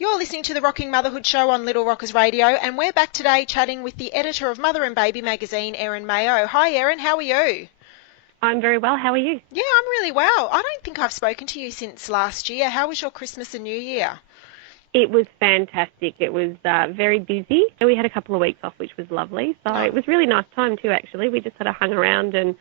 You're listening to the Rocking Motherhood Show on Little Rockers Radio, and we're back today chatting with the editor of Mother and Baby magazine, Erin Mayo. Hi, Erin. How are you? I'm very well. How are you? Yeah, I'm really well. I don't think I've spoken to you since last year. How was your Christmas and New Year? It was fantastic. It was very busy. We had a couple of weeks off, which was lovely. So Oh. It was really nice time too, actually. We just sort of hung around and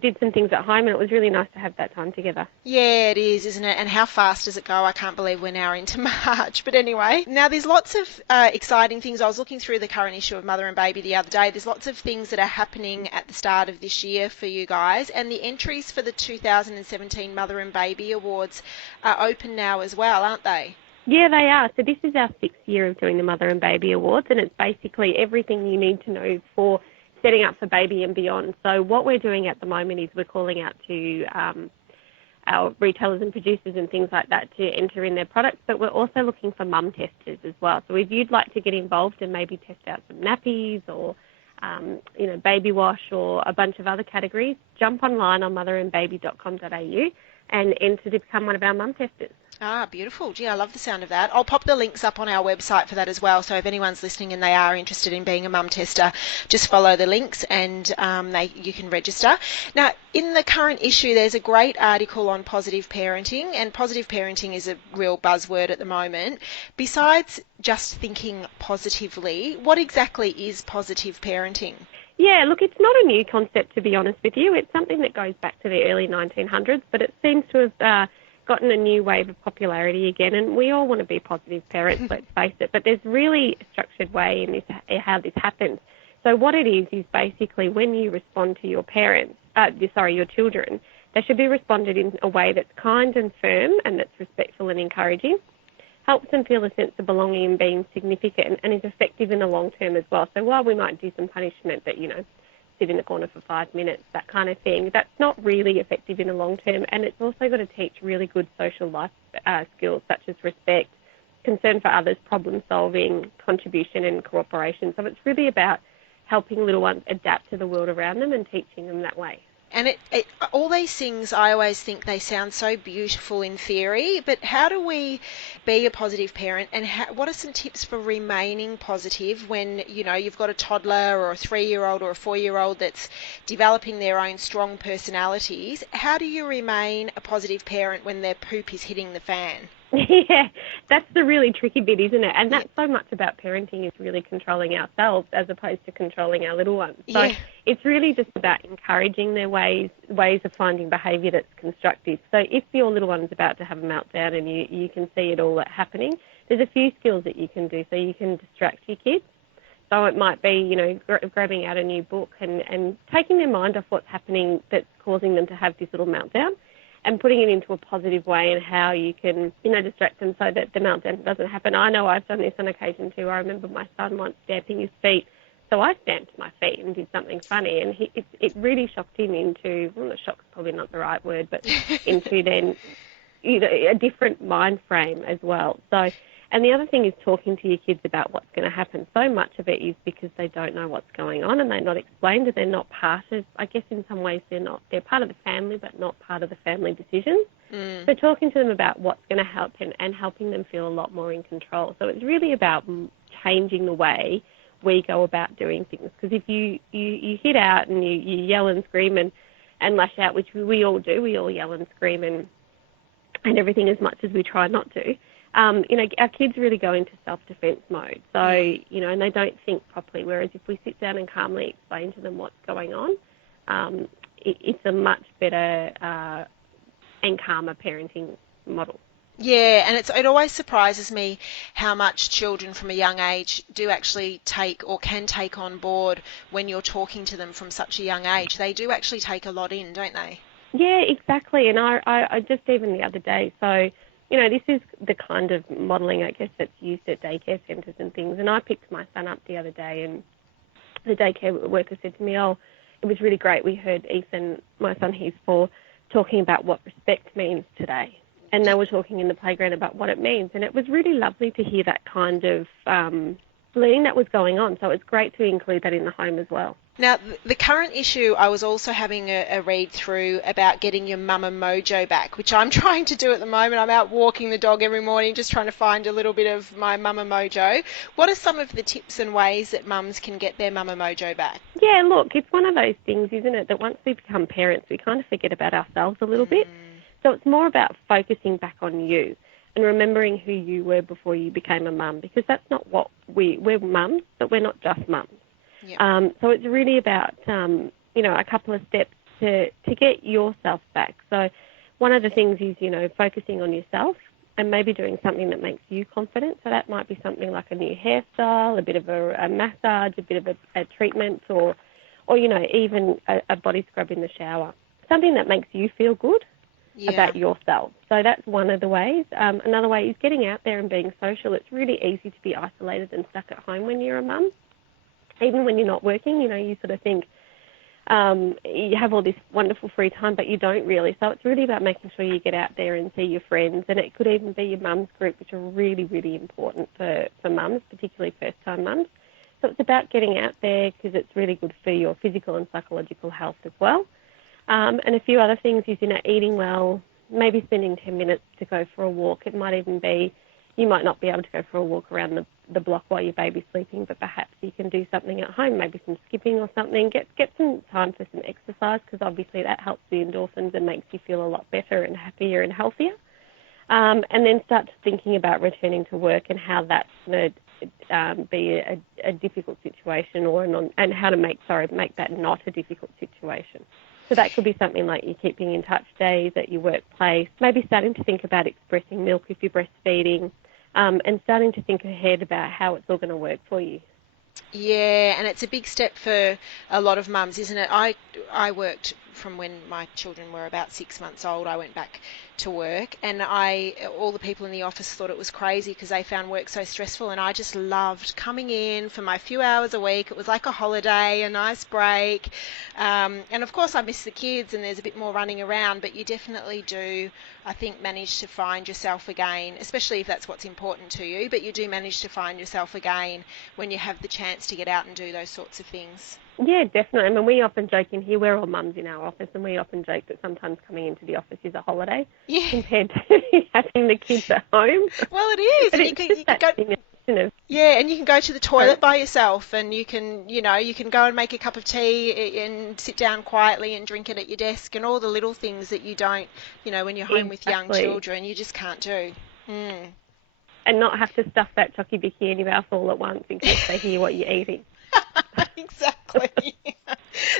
did some things at home, and it was really nice to have that time together. Yeah, it is, isn't it? And how fast does it go? I can't believe we're now into March. But anyway, now there's lots of exciting things. I was looking through the current issue of Mother and Baby the other day. There's lots of things that are happening at the start of this year for you guys. And the entries for the 2017 Mother and Baby Awards are open now as well, aren't they? Yeah, they are. So this is our 6th year of doing the Mother and Baby Awards, and it's basically everything you need to know for setting up for baby and beyond. So what we're doing at the moment is we're calling out to our retailers and producers and things like that to enter in their products, but we're also looking for mum testers as well. So if you'd like to get involved and maybe test out some nappies or baby wash or a bunch of other categories, jump online on motherandbaby.com.au and enter to become one of our mum testers. Ah, beautiful. Gee, I love the sound of that. I'll pop the links up on our website for that as well. So if anyone's listening and they are interested in being a mum tester, just follow the links and you can register. Now, in the current issue, there's a great article on positive parenting, and positive parenting is a real buzzword at the moment. Besides just thinking positively, what exactly is positive parenting? Yeah, look, it's not a new concept, to be honest with you. It's something that goes back to the early 1900s, but it seems to have gotten a new wave of popularity again, and we all want to be positive parents, let's face it, but there's really a structured way in this, how this happens. So what it is basically when you respond to your your children, they should be responded in a way that's kind and firm and that's respectful and encouraging, helps them feel a sense of belonging and being significant, and is effective in the long term as well. So while we might do some punishment that, sit in the corner for 5 minutes, that kind of thing, that's not really effective in the long term. And it's also got to teach really good social life skills such as respect, concern for others, problem solving, contribution and cooperation. So it's really about helping little ones adapt to the world around them and teaching them that way. And all these things, I always think they sound so beautiful in theory, but how do we be a positive parent, and what are some tips for remaining positive when, you've got a toddler or a 3-year-old or a 4-year-old that's developing their own strong personalities? How do you remain a positive parent when their poop is hitting the fan? Yeah, that's the really tricky bit, isn't it? And that's so much about parenting, is really controlling ourselves as opposed to controlling our little ones. So it's really just about encouraging their ways of finding behaviour that's constructive. So if your little one's about to have a meltdown and you can see it all happening, there's a few skills that you can do. So you can distract your kids. So it might be, grabbing out a new book and taking their mind off what's happening that's causing them to have this little meltdown, and putting it into a positive way and how you can, distract them so that the meltdown doesn't happen. I know I've done this on occasion too. I remember my son once stamping his feet, so I stamped my feet and did something funny, and it really shocked him into, well, shock's probably not the right word, but into then, a different mind frame as well. So, and the other thing is talking to your kids about what's going to happen. So much of it is because they don't know what's going on and they're not explained, and they're not part of, I guess in some ways they're part of the family but not part of the family decisions. So talking to them about what's going to help and helping them feel a lot more in control. So it's really about changing the way we go about doing things, because if you hit out and you yell and scream and lash out, which we all do, we all yell and scream and everything as much as we try not to, our kids really go into self-defense mode. So, and they don't think properly, whereas if we sit down and calmly explain to them what's going on, it's a much better and calmer parenting model. Yeah, and it always surprises me how much children from a young age do actually take or can take on board when you're talking to them from such a young age. They do actually take a lot in, don't they? Yeah, exactly. And I just even the other day, so, this is the kind of modelling, I guess, that's used at daycare centres and things. And I picked my son up the other day, and the daycare worker said to me, it was really great. We heard Ethan, my son, he's 4, talking about what respect means today. And they were talking in the playground about what it means. And it was really lovely to hear that kind of learning that was going on. So it's great to include that in the home as well. Now, the current issue, I was also having a read through about getting your mama mojo back, which I'm trying to do at the moment. I'm out walking the dog every morning, just trying to find a little bit of my mama mojo. What are some of the tips and ways that mums can get their mama mojo back? Yeah, look, it's one of those things, isn't it, that once we become parents, we kind of forget about ourselves a little bit. So it's more about focusing back on you and remembering who you were before you became a mum, because that's not what we're mums, but we're not just mums. Yep. So it's really about, a couple of steps to get yourself back. So one of the things is, focusing on yourself and maybe doing something that makes you confident. So that might be something like a new hairstyle, a bit of a massage, a bit of a treatment, or even a body scrub in the shower. Something that makes you feel good about yourself. So that's one of the ways. Another way is getting out there and being social. It's really easy to be isolated and stuck at home when you're a mum. Even when you're not working, you sort of think you have all this wonderful free time, but you don't really. So it's really about making sure you get out there and see your friends. And it could even be your mums group, which are really, really important for mums, particularly first-time mums. So it's about getting out there because it's really good for your physical and psychological health as well. And a few other things is, eating well, maybe spending 10 minutes to go for a walk. It might even be, you might not be able to go for a walk around the block while your baby's sleeping, but perhaps you can do something at home, maybe some skipping or something. Get some time for some exercise, because obviously that helps the endorphins and makes you feel a lot better and happier and healthier. And then start thinking about returning to work and how that's going to be a difficult situation, and how to make that not a difficult situation. So that could be something like you keeping in touch days at your workplace, maybe starting to think about expressing milk if you're breastfeeding, and starting to think ahead about how it's all going to work for you. Yeah, and it's a big step for a lot of mums, isn't it? I worked from when my children were about 6 months old. I went back to work, and all the people in the office thought it was crazy because they found work so stressful, and I just loved coming in for my few hours a week. It was like a holiday, a nice break. And of course I miss the kids and there's a bit more running around, but you definitely do, I think, manage to find yourself again, especially if that's what's important to you, but you do manage to find yourself again when you have the chance to get out and do those sorts of things. Yeah, definitely. I mean, we often joke in here, we're all mums in our office, and we often joke that sometimes coming into the office is a holiday compared to having the kids at home. Well, it is. But And it's just that thing of, yeah, and you can go to the toilet by yourself, and you can go and make a cup of tea and sit down quietly and drink it at your desk, and all the little things that you don't, when you're home with young children, you just can't do. And not have to stuff that chocky bicky in your mouth all at once in case they hear what you're eating. Exactly.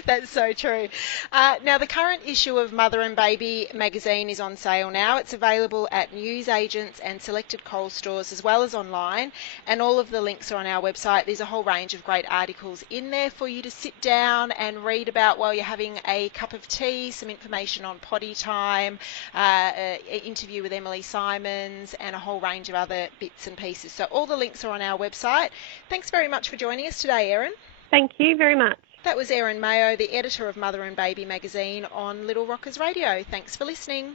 That's so true. Now, the current issue of Mother and Baby magazine is on sale now. It's available at newsagents and selected Coles stores as well as online, and all of the links are on our website. There's a whole range of great articles in there for you to sit down and read about while you're having a cup of tea, some information on potty time, an interview with Emily Simons, and a whole range of other bits and pieces. So all the links are on our website. Thanks very much for joining us today, Erin. Thank you very much. That was Erin Mayo, the editor of Mother and Baby magazine on Little Rockers Radio. Thanks for listening.